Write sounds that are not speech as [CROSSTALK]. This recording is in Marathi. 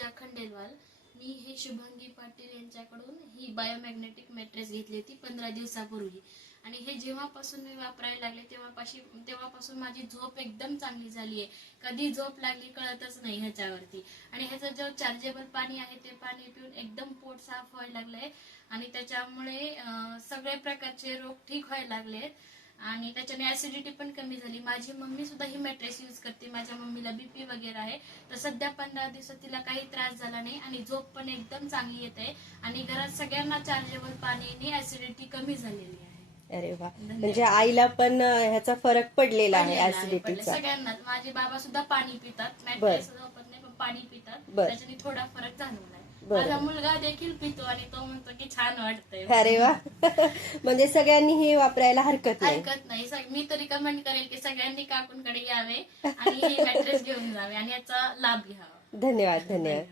पूजा खंडेलवाल मी हे शुभांगी पाटील यांच्याकडून ही बायोमॅग्नेटिक मॅट्रेस घेतली होती पंधरा दिवसापूर्वी. आणि हे जेव्हापासून मी वापरायला लागले तेव्हापाशी तेव्हापासून माझी झोप एकदम चांगली झाली आहे. कधी झोप लागली कळतच नाही ह्याच्यावरती. आणि ह्याचं जो चार्जेबल पाणी आहे ते पाणी पिऊन एकदम पोट साफ व्हायला लागलंय. आणि त्याच्यामुळे सगळे प्रकारचे रोग ठीक व्हायला लागले आणि त्याच्याने ऍसिडिटी पण कमी झाली. माझी मम्मी सुद्धा ही मॅट्रेस यूज करते. माझ्या मम्मीला बीपी वगैरे आहे. तर सध्या पंधरा दिवसात तिला काही त्रास झाला नाही आणि झोप पण एकदम चांगली येते आणि घरात सगळ्यांना चार्जेबल पाणी ऍसिडिटी कमी झालेली आहे. अरे वा. म्हणजे आईला पण ह्याचा फरक पडलेला आहे आहे. ऍसिडिटीचा सगळ्यांनाच. माझे बाबा सुद्धा पाणी पितात. मॅट्रेस झोपत नाही पण पाणी पितात. त्याच्याने थोडा फरक जाणवलाय. बर. माझा मुलगा देखील पितो आणि तो म्हणतो की छान वाटतंय. अरे वा. [LAUGHS] म्हणजे सगळ्यांनी हे वापरायला हरकत नाही. हरकत नाही. सग- मी तरी कमेंट करेल की सगळ्यांनी काकूंकडे यावे आणि हे मॅट्रेस घेऊन जावे आणि याचा लाभ घ्यावा. [LAUGHS] धन्यवाद. धन्यवाद.